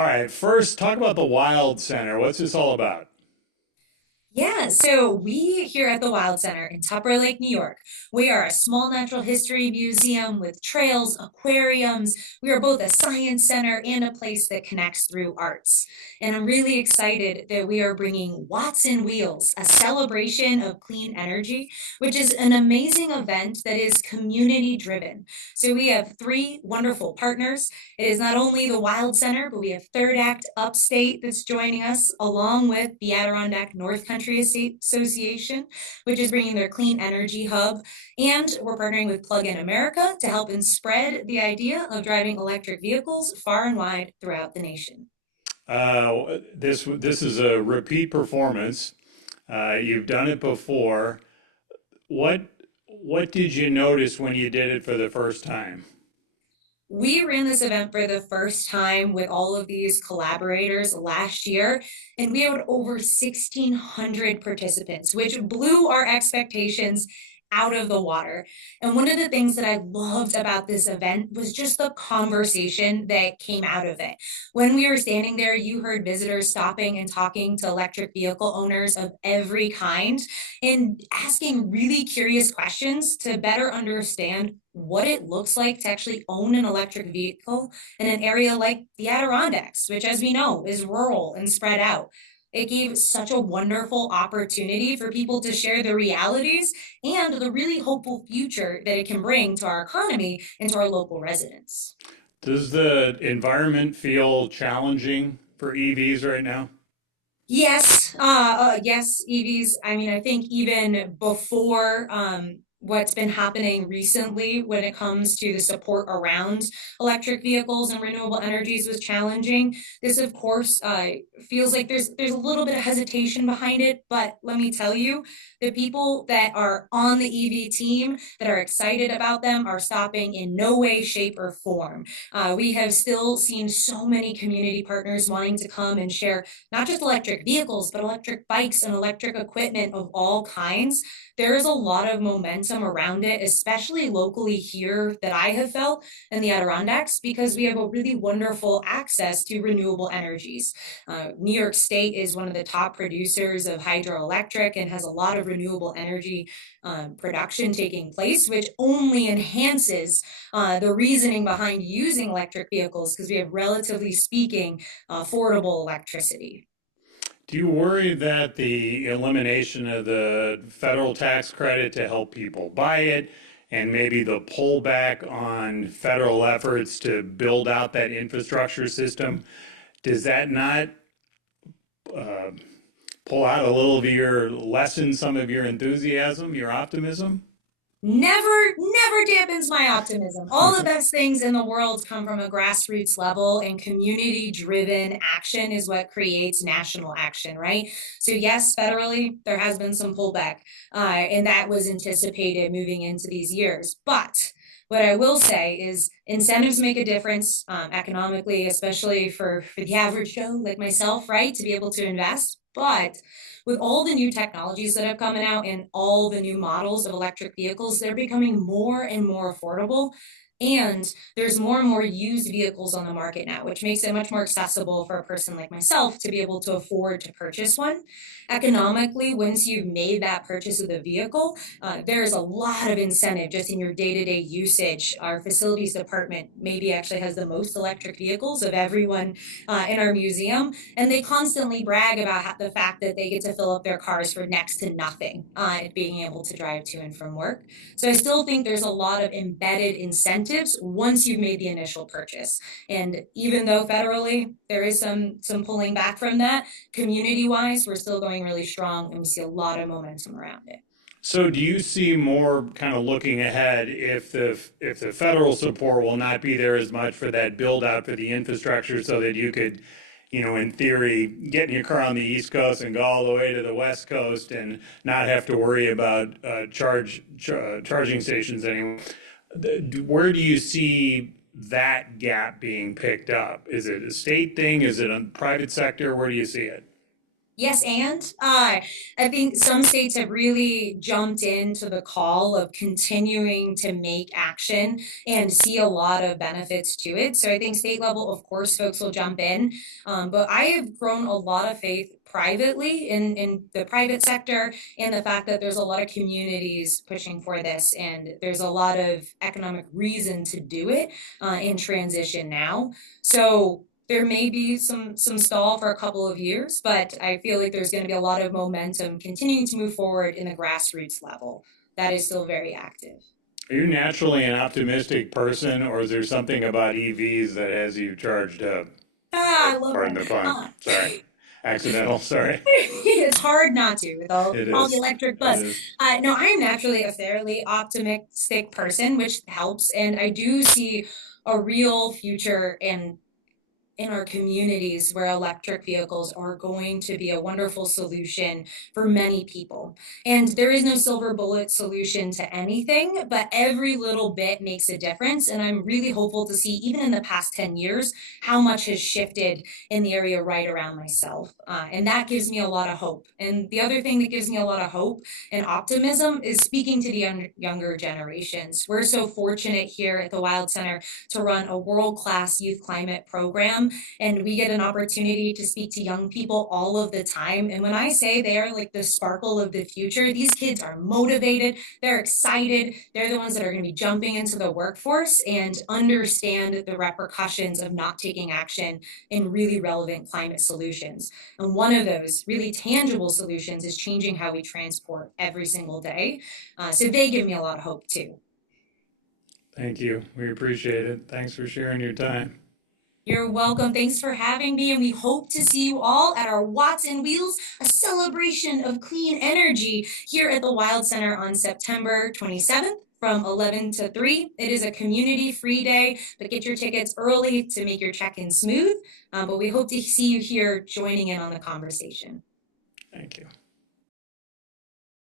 All right, first, talk about the Wild Center. What's this all about? Yeah, so we here at the Wild Center in Tupper Lake, New York, we are a small natural history museum with trails, aquariums. We are both a science center and a place that connects through arts. And I'm really excited that we are bringing Watson Wheels, a celebration of clean energy, which is an amazing event that is community driven. So we have three wonderful partners. It is not only the Wild Center, but we have Third Act Upstate that's joining us, along with the Adirondack North Country Association, which is bringing their clean energy hub. And we're partnering with Plug in America to help and spread the idea of driving electric vehicles far and wide throughout the nation. This is a repeat performance. You've done it before. What what did you notice when you did it for the first time? We ran this event for the first time with all of these collaborators last year, and we had over 1,600 participants, which blew our expectations out of the water. And one of the things that I loved about this event was just the conversation that came out of it. When we were standing there, you heard visitors stopping and talking to electric vehicle owners of every kind and asking really curious questions to better understand what it looks like to actually own an electric vehicle in an area like the Adirondacks, which, as we know, is rural and spread out. It gave such a wonderful opportunity for people to share the realities and the really hopeful future that it can bring to our economy and to our local residents. Does the environment feel challenging for EVs right now? Yes, EVs. I mean, I think even before what's been happening recently when it comes to the support around electric vehicles and renewable energies was challenging. This, of course, feels like there's a little bit of hesitation behind it, but let me tell you, the people that are on the EV team that are excited about them are stopping in no way, shape, or form. We have still seen so many community partners wanting to come and share not just electric vehicles, but electric bikes and electric equipment of all kinds. There is a lot of momentum around it, especially locally here that I have felt in the Adirondacks, because we have a really wonderful access to renewable energies. New York State is one of the top producers of hydroelectric and has a lot of renewable energy production taking place, which only enhances the reasoning behind using electric vehicles because we have, relatively speaking, affordable electricity. Do you worry that the elimination of the federal tax credit to help people buy it and maybe the pullback on federal efforts to build out that infrastructure system, does that not uh, pull out a little of your, lessen some of your enthusiasm, your optimism? Never dampens my optimism. All the best things in the world come from a grassroots level, and community driven action is what creates national action, right? So, yes, federally, there has been some pullback, and that was anticipated moving into these years. But what I will say is incentives make a difference economically, especially for the average Joe like myself, right? To be able to invest. But with all the new technologies that have come out and all the new models of electric vehicles, they're becoming more and more affordable. And there's more and more used vehicles on the market now, which makes it much more accessible for a person like myself to be able to afford to purchase one. Economically, once you've made that purchase of the vehicle, there's a lot of incentive just in your day-to-day usage. Our facilities department maybe actually has the most electric vehicles of everyone in our museum, and they constantly brag about the fact that they get to fill up their cars for next to nothing, being able to drive to and from work. So I still think there's a lot of embedded incentives once you've made the initial purchase. And even though federally there is some pulling back from that, community wise, we're still going really strong, and we see a lot of momentum around it. So do you see more kind of looking ahead if the federal support will not be there as much for that build out for the infrastructure so that you could, in theory, get in your car on the East Coast and go all the way to the West Coast and not have to worry about charging stations anymore? Where do you see that gap being picked up? Is it a state thing? Is it a private sector? Where do you see it? Yes, and I think some states have really jumped into the call of continuing to make action and see a lot of benefits to it. So I think state level, of course, folks will jump in. But I have grown a lot of faith privately in the private sector and the fact that there's a lot of communities pushing for this and there's a lot of economic reason to do it in transition now. So there may be some stall for a couple of years, but I feel like there's going to be a lot of momentum continuing to move forward in the grassroots level. That is still very active. Are you naturally an optimistic person, or is there something about EVs that has you charged up? Ah, I love Pardon that. the pun. Sorry. Accidental. Sorry. It's hard not to with It all the is. electric It buzz. is. No, I am naturally a fairly optimistic person, which helps, and I do see a real future in our communities where electric vehicles are going to be a wonderful solution for many people. And there is no silver bullet solution to anything, but every little bit makes a difference. And I'm really hopeful to see, even in the past 10 years, how much has shifted in the area right around myself. And that gives me a lot of hope. And the other thing that gives me a lot of hope and optimism is speaking to the younger generations. We're so fortunate here at the Wild Center to run a world-class youth climate program, and we get an opportunity to speak to young people all of the time. And when I say they are like the sparkle of the future, these kids are motivated, they're excited, they're the ones that are going to be jumping into the workforce and understand the repercussions of not taking action in really relevant climate solutions. And one of those really tangible solutions is changing how we transport every single day. So they give me a lot of hope too. Thank you. We appreciate it. Thanks for sharing your time. You're welcome. Thanks for having me. And we hope to see you all at our Watts and Wheels, a celebration of clean energy here at the Wild Center on September 27th from 11 to 3. It is a community free day, but get your tickets early to make your check-in smooth. But we hope to see you here joining in on the conversation. Thank you.